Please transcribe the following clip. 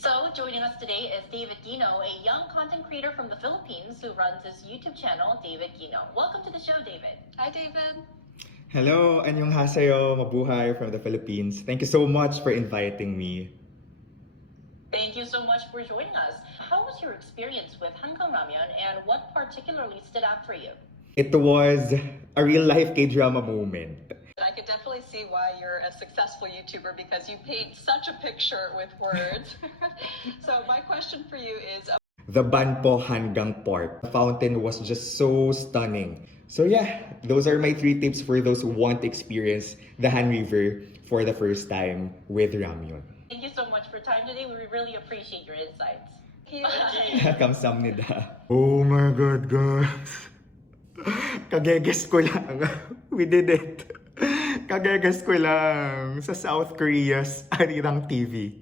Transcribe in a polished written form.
So, joining us today is David Gino, a young content creator from the Philippines who runs his YouTube channel, David Gino. Welcome to the show, David. Hi, David. Hello, annyeonghaseyo, mabuhay from the Philippines. Thank you so much for inviting me. Thank you so much for joining us. How was your experience with Hanggang Ramyeon and what particularly stood out for you? It was a real-life K-drama moment. I could definitely see why you're a successful YouTuber because you paint such a picture with words. So my question for you is... The Banpo Hanggang part. The fountain was just so stunning. So yeah, those are my 3 tips for those who want to experience the Han River for the first time with Ramyeon. Thank you so much for your time today. We really appreciate your insights. Kamsahamnida. Oh my God, guys. Kageges ko lang. We did it. Kageges ko lang sa South Korea's Arirang TV.